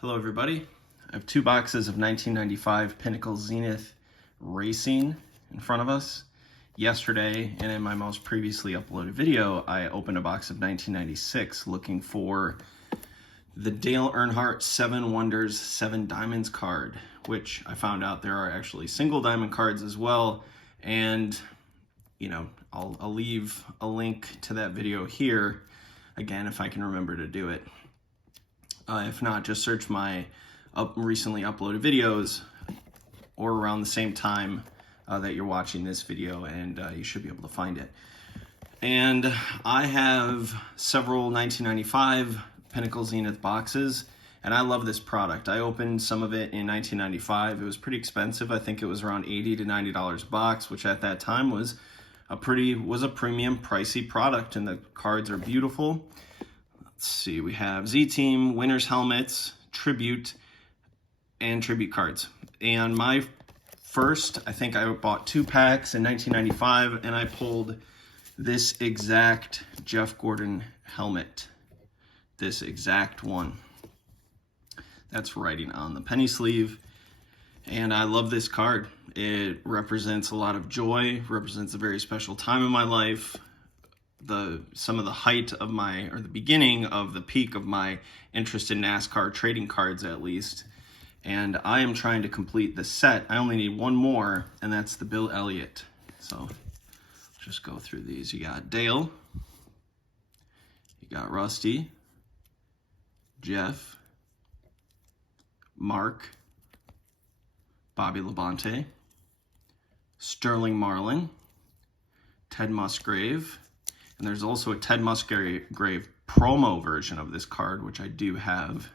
Hello everybody. I have two boxes of 1995 Pinnacle Zenith Racing in front of us. Yesterday, and in my most previously uploaded video, I opened a box of 1996 looking for the Dale Earnhardt 7 Wonders 7 Diamonds card, which I found out there are actually single diamond cards as well. And, you know, I'll leave a link to that video here, again, if I can remember to do it. If not, just search my recently uploaded videos or around the same time that you're watching this video, and you should be able to find it. And I have several 1995 Pinnacle Zenith boxes, and I love this product. I opened some of it in 1995. It was pretty expensive. I think it was around $80 to $90 a box, which at that time was a premium pricey product, and the cards are beautiful. Let's see, we have Z-Team, Winners Helmets, Tribute, and Tribute cards. And my first, I think I bought 2 packs in 1995, and I pulled this exact Jeff Gordon helmet. This exact one. That's writing on the penny sleeve. And I love this card. It represents a lot of joy, represents a very special time in my life. Some of the height of the beginning of the peak of my interest in NASCAR trading cards, at least. And I am trying to complete the set. I only need one more, and that's the Bill Elliott. So just go through these. You got Dale, you got Rusty, Jeff, Mark, Bobby Labonte, Sterling Marlin, Ted Musgrave. And there's also a Ted Musgrave promo version of this card, which I do have.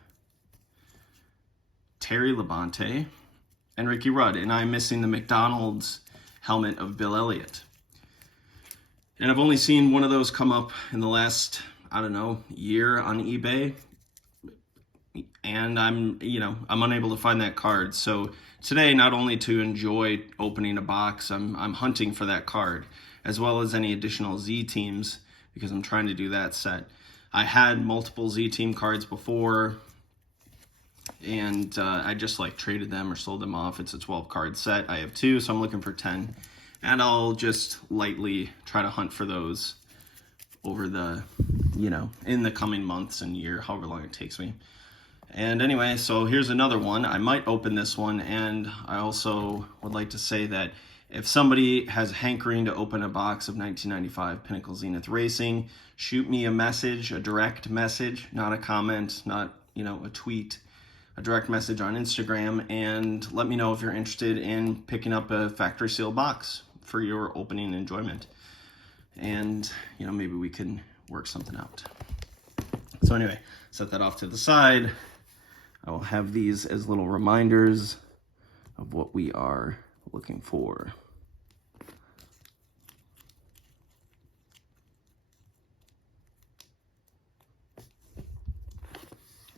Terry Labonte and Ricky Rudd. And I'm missing the McDonald's helmet of Bill Elliott. And I've only seen one of those come up in the last, I don't know, year on eBay. And I'm unable to find that card. So today, not only to enjoy opening a box, I'm hunting for that card, as well as any additional Z teams, because I'm trying to do that set. I had multiple Z team cards before, and I just traded them or sold them off. It's a 12 card set. I have 2, so I'm looking for 10. And I'll just lightly try to hunt for those over the, in the coming months and year, however long it takes me. And anyway, so here's another one. I might open this one, and I also would like to say that if somebody has a hankering to open a box of 1995 Pinnacle Zenith Racing, shoot me a message, a direct message, not a comment, not, a tweet, a direct message on Instagram, and let me know if you're interested in picking up a factory seal box for your opening enjoyment. And, maybe we can work something out. So anyway, set that off to the side. I will have these as little reminders of what we are looking for.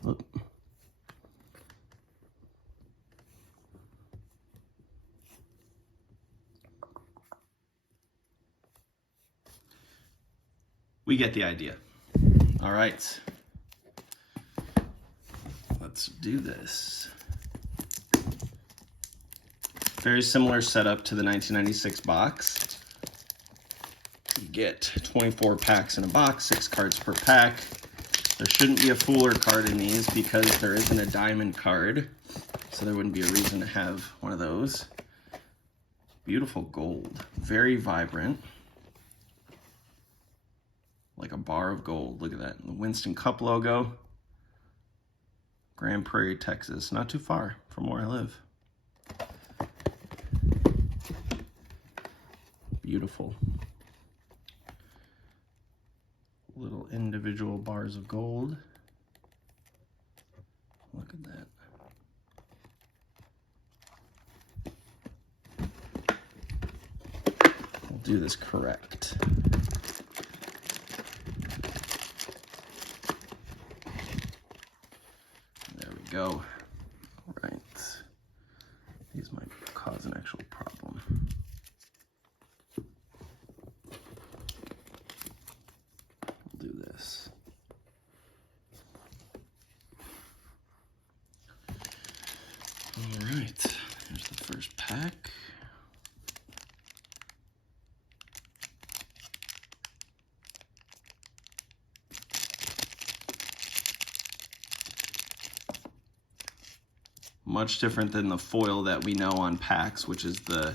Look. We get the idea. All right. Let's do this. Very similar setup to the 1996 box. You get 24 packs in a box, 6 cards per pack. There shouldn't be a Fuller card in these because there isn't a diamond card, so there wouldn't be a reason to have one of those. Beautiful gold, very vibrant. Like a bar of gold, look at that. The Winston Cup logo. Grand Prairie, Texas, not too far from where I live. Beautiful. Little individual bars of gold. Look at that. We'll do this correct. There we go. All right. These might cause an actual problem. We'll do this. All right, here's the first pack. Much different than the foil that we know on packs, which is the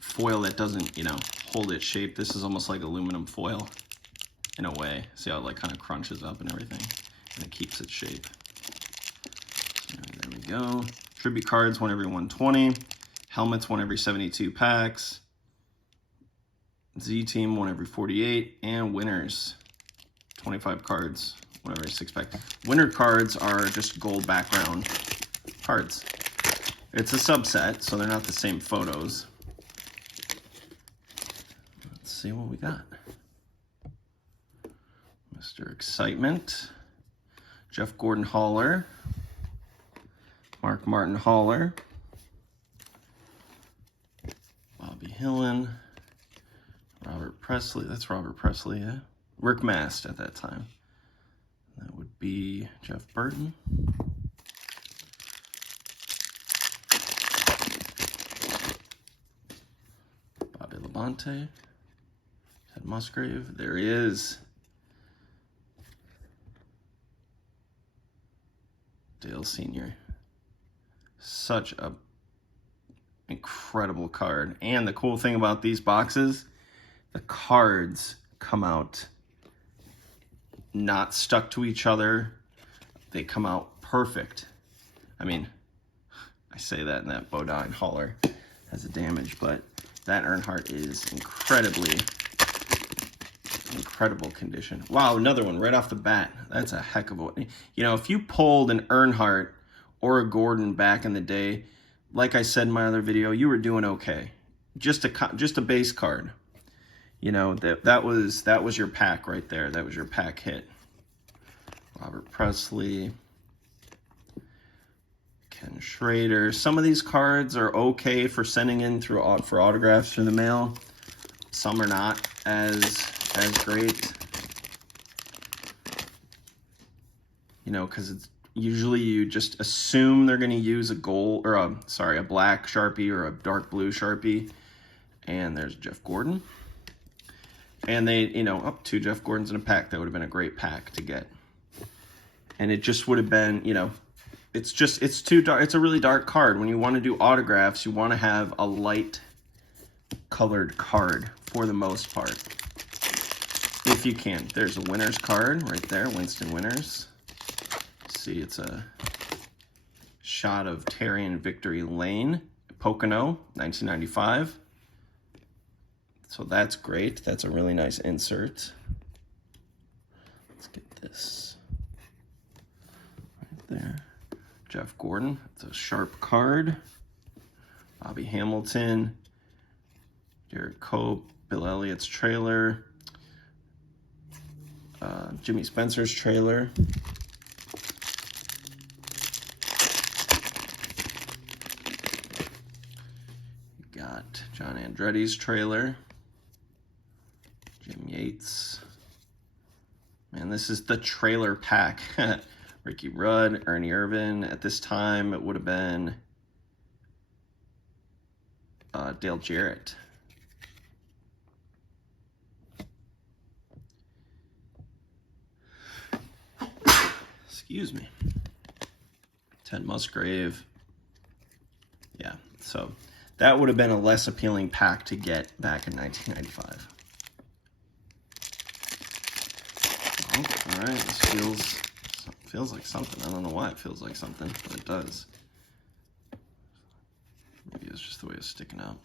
foil that doesn't, hold its shape. This is almost like aluminum foil in a way. See how it like kind of crunches up and everything, and it keeps its shape. So there we go. Tribute cards, 1 every 120. Helmets, 1 every 72 packs. Z Team, 1 every 48. And winners, 25 cards, 1 every 6 pack. Winner cards are just gold background cards. It's a subset, so they're not the same photos. Let's see what we got. Mr. Excitement, Jeff Gordon Hauler, Mark Martin Hauler, Bobby Hillen, Robert Presley. That's Robert Presley, yeah. Rick Mast at that time. That would be Jeff Burton. Bobby Labonte. Ted Musgrave. There he is. Dale Sr. Such a incredible card. And the cool thing about these boxes, the cards come out not stuck to each other. They come out perfect. I mean, I say that and that Bodine Hauler has a damage, but that Earnhardt is incredible condition. Wow, another one right off the bat. That's a heck of a one. If you pulled an Earnhardt or a Gordon back in the day, like I said in my other video, you were doing okay. Just a base card. That was your pack right there. That was your pack hit. Robert Presley, Ken Schrader. Some of these cards are okay for sending in for autographs through the mail. Some are not as great. Because it's usually you just assume they're going to use a gold or a black Sharpie or a dark blue Sharpie. And there's Jeff Gordon. And they, up 2 Jeff Gordons in a pack. That would have been a great pack to get. And it just would have been, it's too dark. It's a really dark card. When you want to do autographs, you want to have a light colored card for the most part. If you can. There's a winner's card right there, Winston Winners. See, it's a shot of Terry and Victory Lane, Pocono, 1995. So that's great. That's a really nice insert. Let's get this right there. Jeff Gordon. It's a sharp card. Bobby Hamilton. Derek Cope. Bill Elliott's trailer. Jimmy Spencer's trailer. You got John Andretti's trailer. Jim Yates. Man, this is the trailer pack. Ricky Rudd, Ernie Irvin. At this time, it would have been Dale Jarrett. Excuse me. Ted Musgrave. Yeah, so that would have been a less appealing pack to get back in 1995. All right, this feels like something. I don't know why it feels like something, but it does. Maybe it's just the way it's sticking out.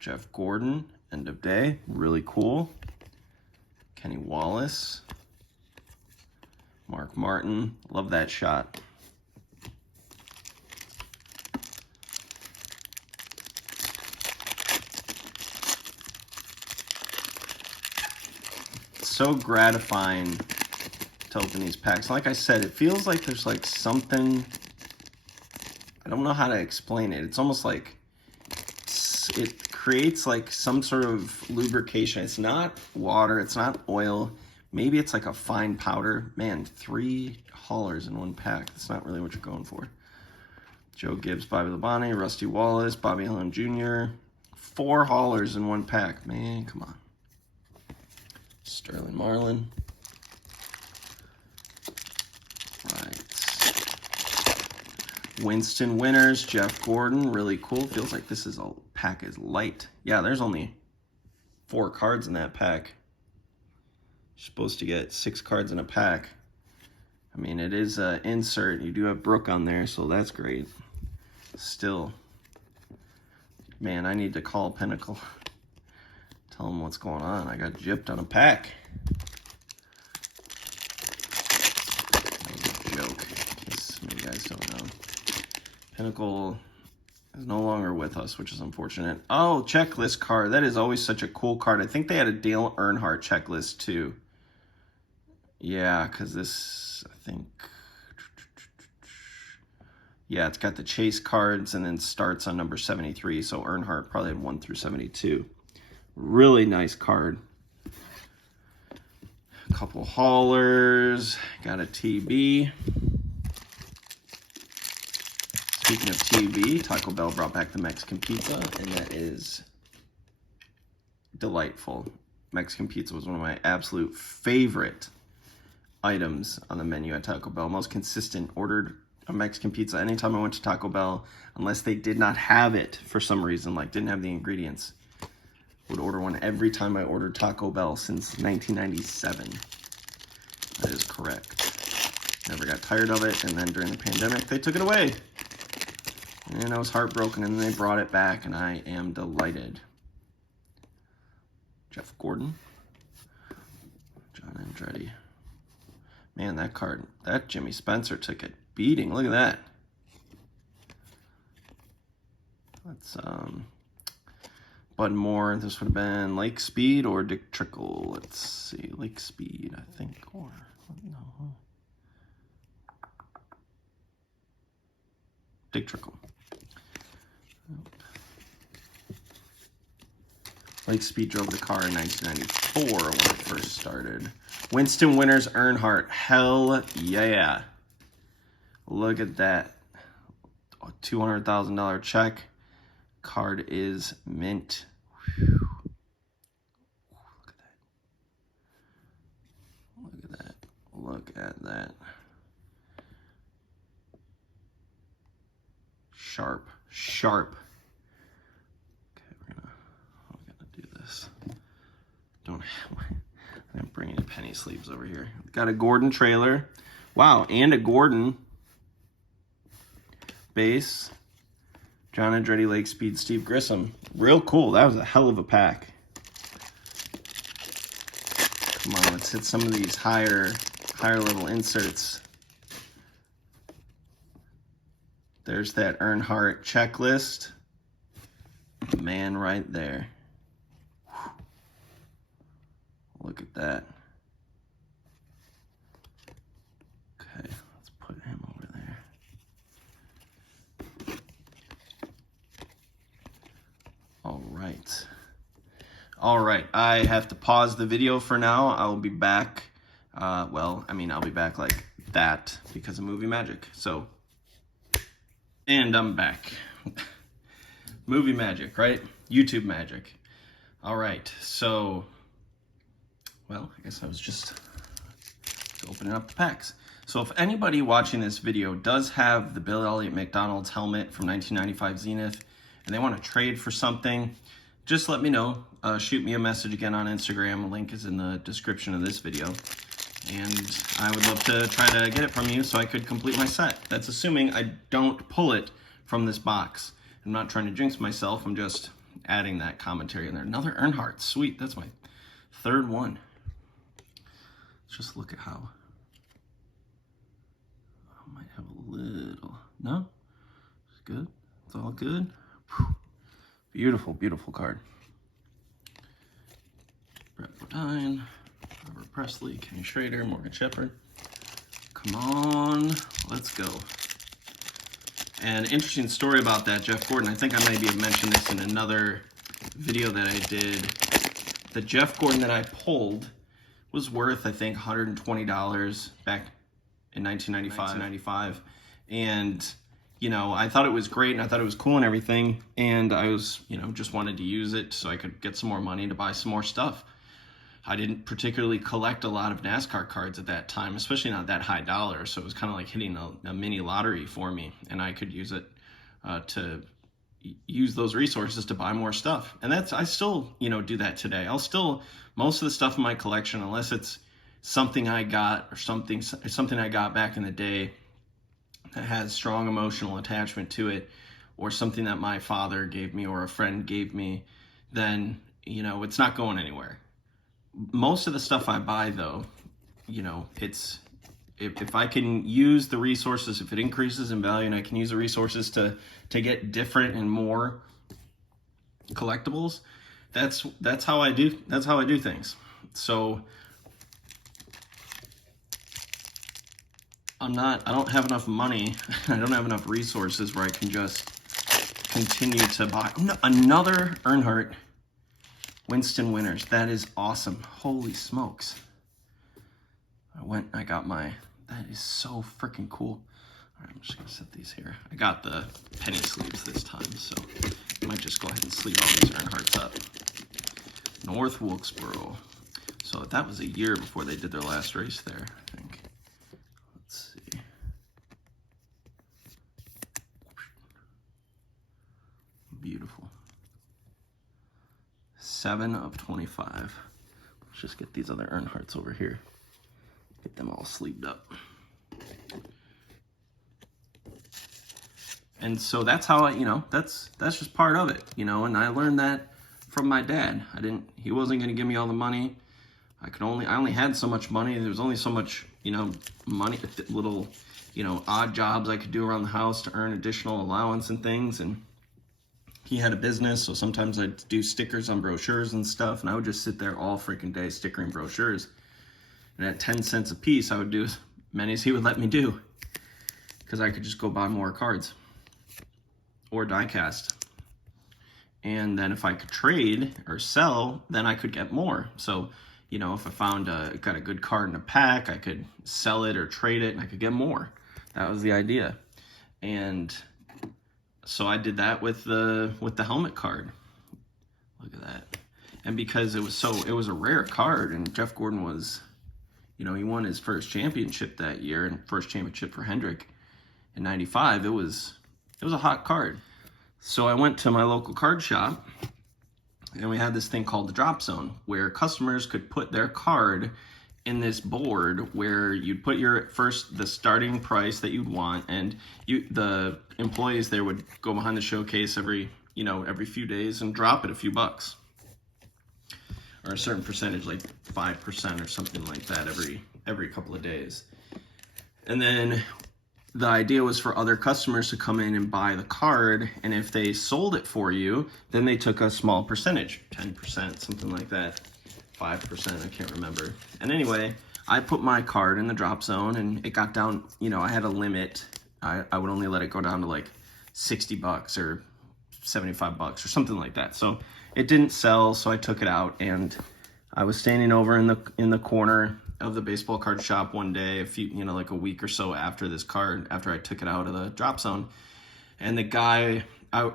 Jeff Gordon, End of Day, really cool. Kenny Wallace. Mark Martin, love that shot. It's so gratifying to open these packs. Like I said, it feels like there's like something, I don't know how to explain it. It's almost like it creates like some sort of lubrication. It's not water, it's not oil. Maybe it's like a fine powder. Man, 3 haulers in one pack. That's not really what you're going for. Joe Gibbs, Bobby Labonte, Rusty Wallace, Bobby Hillin Jr. 4 haulers in one pack. Man, come on. Sterling Marlin. Right. Winston Winters, Jeff Gordon. Really cool. Feels like this is a pack is light. Yeah, there's only 4 cards in that pack. You're supposed to get 6 cards in a pack. I mean, it is an insert. You do have Brooke on there, so that's great. Still, man, I need to call Pinnacle. Tell them what's going on. I got gypped on a pack. That was a joke, in case maybe you guys don't know. Pinnacle is no longer with us, which is unfortunate. Oh, checklist card. That is always such a cool card. I think they had a Dale Earnhardt checklist too. Yeah, because this, I think, yeah, it's got the chase cards and then starts on number 73. So Earnhardt probably had 1 through 72. Really nice card. A couple haulers. Got a TB. Speaking of TB, Taco Bell brought back the Mexican pizza, and that is delightful. Mexican pizza was one of my absolute favorite items on the menu at Taco Bell. Most consistent. Ordered a Mexican pizza anytime I went to Taco Bell, unless they did not have it for some reason, like didn't have the ingredients. Would order one every time I ordered Taco Bell since 1997. That is correct. Never got tired of it, and then during the pandemic, they took it away. And I was heartbroken, and then they brought it back, and I am delighted. Jeff Gordon. John Andretti. Man, that card, that Jimmy Spencer took a beating. Look at that. That's Bud Moore. This would have been Lake Speed or Dick Trickle. Let's see, Lake Speed, I think, or no, Dick Trickle. Lake Speed drove the car in 1994 when it first started. Winston Winters, Earnhardt. Hell yeah. Look at that. A $200,000 check. Card is mint. Whew. Look at that. Look at that. Look at that. Sharp. Sharp. I'm bringing the penny sleeves over here. Got a Gordon trailer. Wow, and a Gordon base. John Andretti, Lake Speed, Steve Grissom. Real cool. That was a hell of a pack. Come on, let's hit some of these higher level inserts. There's that Earnhardt checklist. Man right there. Look at that. Okay, let's put him over there. All right. All right, I have to pause the video for now. I will be back. Well, I mean, I'll be back like that because of movie magic. So, and I'm back. Movie magic, right? YouTube magic. All right, so... well, I guess I was just opening up the packs. So if anybody watching this video does have the Bill Elliott McDonald's helmet from 1995 Zenith and they want to trade for something, just let me know. Shoot me a message again on Instagram. A link is in the description of this video. And I would love to try to get it from you so I could complete my set. That's assuming I don't pull it from this box. I'm not trying to jinx myself. I'm just adding that commentary in there. Another Earnhardt. Sweet. That's my 3rd one. Just look at how I might have a little, no, it's good, it's all good. Whew. Beautiful, beautiful card. Brett Bodine, Robert Presley, Kenny Schrader, Morgan Shepherd. Come on, let's go. And interesting story about that, Jeff Gordon. I think I maybe have mentioned this in another video that I did. The Jeff Gordon that I pulled was worth, I think, $120 back in 1995. And you know, I thought it was great and I thought it was cool and everything. And I was, you know, just wanted to use it so I could get some more money to buy some more stuff. I didn't particularly collect a lot of NASCAR cards at that time, especially not that high dollar. So it was kind of like hitting a mini lottery for me, and I could use it to use those resources to buy more stuff. And I still, you know, do that today. Most of the stuff in my collection, unless it's something I got or something I got back in the day that has strong emotional attachment to it, or something that my father gave me or a friend gave me, then, you know, it's not going anywhere. Most of the stuff I buy, though, you know, it's if I can use the resources, if it increases in value and I can use the resources to get different and more collectibles, that's how I do things. So I don't have enough money, I don't have enough resources where I can just continue to buy. No, another Earnhardt Winston Winners. That is awesome. Holy smokes. I got my, that is so freaking cool. All right, I'm just gonna set these here. I got the penny sleeves this time, so I might just go ahead and sleeve all these Earnhardts up. North Wilkesboro. So that was a year before they did their last race there, I think. Let's see. Beautiful. 7 of 25. Let's just get these other Earnhardts over here. Get them all sleeved up. And so that's how I, you know, that's just part of it, you know, and I learned that from my dad. He wasn't going to give me all the money. I only had so much money. There was only so much, you know, money, little, you know, odd jobs I could do around the house to earn additional allowance and things. And he had a business, so sometimes I'd do stickers on brochures and stuff, and I would just sit there all freaking day stickering brochures. And at 10 cents a piece, I would do as many as he would let me do, because I could just go buy more cards or die cast. And then if I could trade or sell, then I could get more. So, you know, if I got a good card in a pack, I could sell it or trade it, and I could get more. That was the idea. And so I did that with the helmet card. Look at that. And because it was a rare card, and Jeff Gordon was, you know, he won his first championship that year, and first championship for Hendrick in '95. It was a hot card. So I went to my local card shop, and we had this thing called the drop zone, where customers could put their card in this board where you'd put the starting price that you'd want, and the employees there would go behind the showcase every few days and drop it a few bucks, or a certain percentage, like 5% or something like that every couple of days. And then the idea was for other customers to come in and buy the card, and if they sold it for you, then they took a small percentage, 10%, something like that, 5%, I can't remember. And anyway, I put my card in the drop zone, and it got down, you know, I had a limit. I would only let it go down to like $60 or $75 or something like that. So it didn't sell, so I took it out, and I was standing over in the corner of the baseball card shop one day, like a week or so after after I took it out of the drop zone, and the guy, there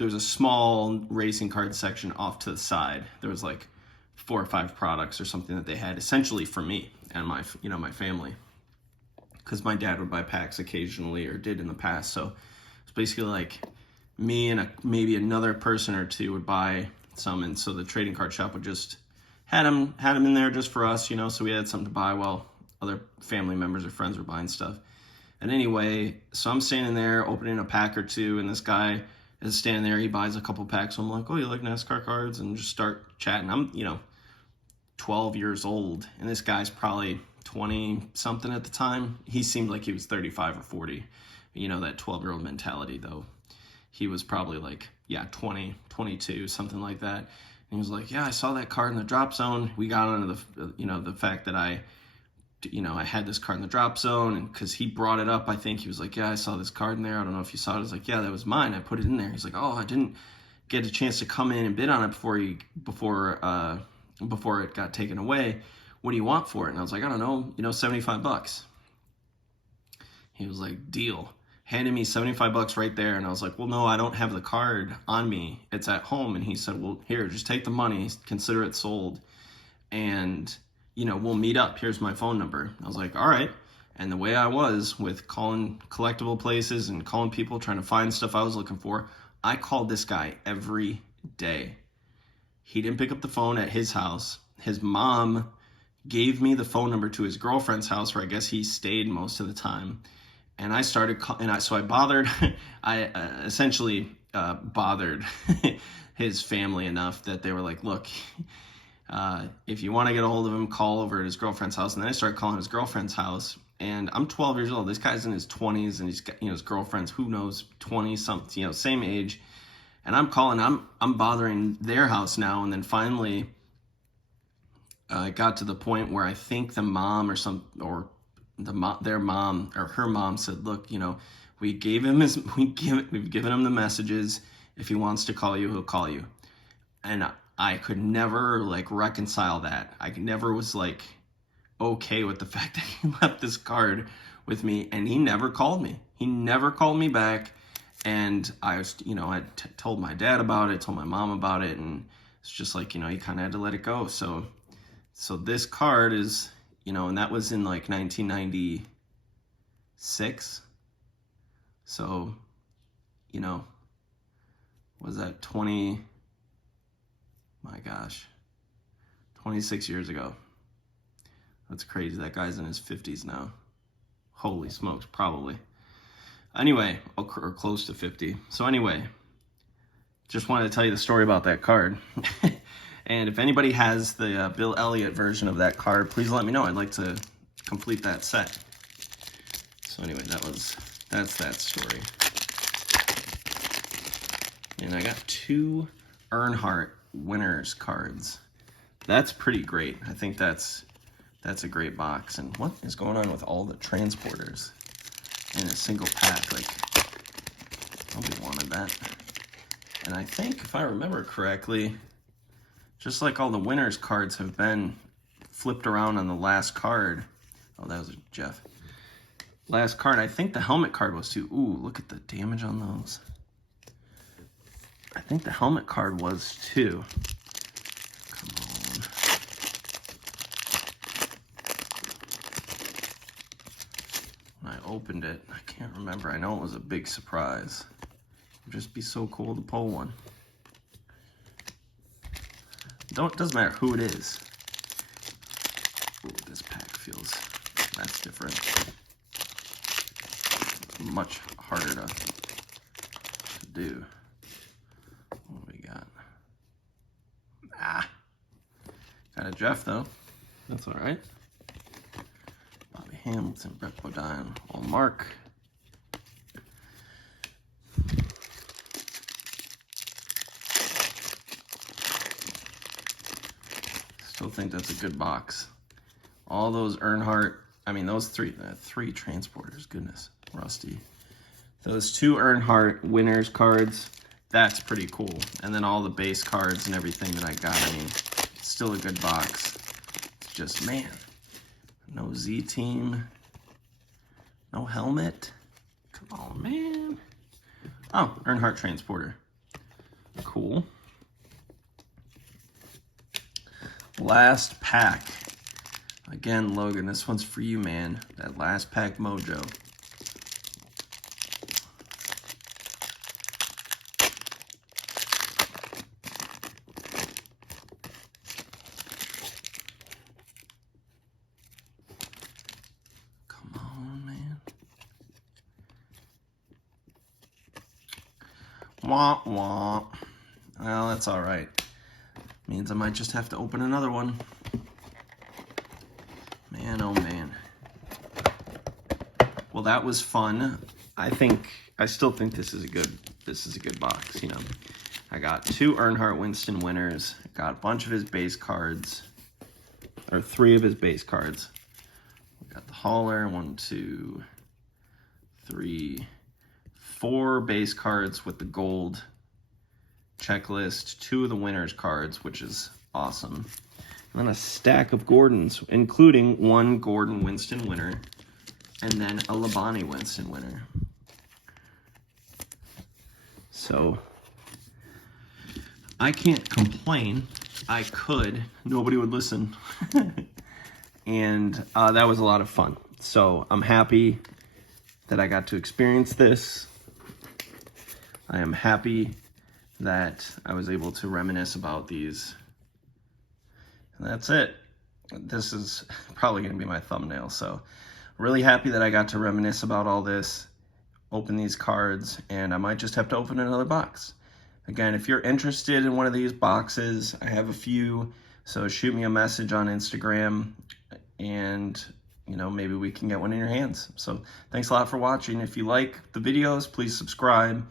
was a small racing card section off to the side. There was like 4 or 5 products or something that they had essentially for me and my family, because my dad would buy packs occasionally, or did in the past. So it's basically like me and maybe another person or two would buy some, and so the trading card shop would just had them in there just for us, you know, so we had something to buy while other family members or friends were buying stuff. And anyway, so I'm standing there opening a pack or two, and this guy is standing there. He buys a couple packs. So I'm like, oh, you like NASCAR cards? And just start chatting. I'm, 12 years old, and this guy's probably 20 something at the time. He seemed like he was 35 or 40. That 12-year-old mentality, though. He was probably like, 20, 22, something like that. And he was like, yeah, I saw that card in the drop zone. We got onto the fact that I had this card in the drop zone, and because he brought it up, I think he was like, yeah, I saw this card in there. I don't know if you saw it. I was like, yeah, that was mine. I put it in there. He's like, oh, I didn't get a chance to come in and bid on it before it got taken away. What do you want for it? And I was like, I don't know, $75. He was like, deal. handed me 75 bucks right there. And I was like, well, no, I don't have the card on me. It's at home. And he said, well, here, just take the money, consider it sold. And, you know, we'll meet up. Here's my phone number. I was like, all right. And the way I was with calling collectible places and calling people, trying to find stuff I was looking for, I called this guy every day. He didn't pick up the phone at his house. His mom gave me the phone number to his girlfriend's house, where I guess he stayed most of the time. And I started, so I bothered, I essentially bothered his family enough that they were like, look, if you want to get a hold of him, call over at his girlfriend's house. And then I started calling his girlfriend's house. And I'm 12 years old. This guy's in his 20s, and he's got, you know, his girlfriend's, who knows, 20 something, you know, same age. And I'm calling, I'm bothering their house now. And then finally, it got to the point where I think the mom their mom or her mom said, look, you know, we've given him the messages. If he wants to call you, he'll call you. And I could never like reconcile that. I never was like okay with the fact that he left this card with me, and he never called me. He never called me back. And I was, you know, I told my dad about it, told my mom about it, and it's just like, you know, you kind of had to let it go. So this card is, you know, and that was in like 1996. So, you know, was that 26 years ago. That's crazy. That guy's in his 50s now. Holy smokes, probably. Anyway, or close to 50. So anyway, just wanted to tell you the story about that card. And if anybody has the Bill Elliott version of that card, please let me know. I'd like to complete that set. So anyway, that's that story. And I got 2 Earnhardt winners cards. That's pretty great. I think that's a great box. And what is going on with all the transporters in a single pack? Like, nobody wanted that. And I think, if I remember correctly, just like all the winners cards have been flipped around on the last card. Oh, that was a Jeff. Last card, I think the helmet card was too. Ooh, look at the damage on those. I think the helmet card was too. Come on. When I opened it, I can't remember. I know it was a big surprise. It'd just be so cool to pull one. Doesn't matter who it is. Ooh, this pack feels, that's different. It's much harder to do. What do we got? Got a Jeff though. That's all right. Bobby Hamilton, Brett Bodine, all Mark. Still think that's a good box. All those Earnhardt, I mean those three transporters, goodness, Rusty. Those 2 Earnhardt winners cards, that's pretty cool. And then all the base cards and everything that I got, I mean, still a good box. It's just, man, no Z team, no helmet. Come on, man. Oh, Earnhardt transporter. Cool. Last pack. Again, Logan, this one's for you, man. That last pack mojo. Come on, man. Wah, wah. Well, that's all right. Means I might just have to open another one. Man, oh man. Well, that was fun. I still think this is a good box, you know. I got 2 Earnhardt Winston winners. Got a bunch of his base cards, or 3 of his base cards. We got the hauler, 1, 2, 3, 4 base cards with the gold checklist, 2 of the winners cards, which is awesome. And then a stack of Gordons, including 1 Gordon Winston winner, and then a Labonte Winston winner. So I can't complain. I could, nobody would listen. And that was a lot of fun. So I'm happy that I got to experience this. I am happy that I was able to reminisce about these. And that's it. This is probably going to be my thumbnail. So really happy that I got to reminisce about all this, open these cards, and I might just have to open another box. Again, if you're interested in one of these boxes, I have a few, so shoot me a message on Instagram, and maybe we can get one in your hands. So thanks a lot for watching. If you like the videos, please subscribe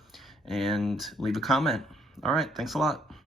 and leave a comment. All right, thanks a lot.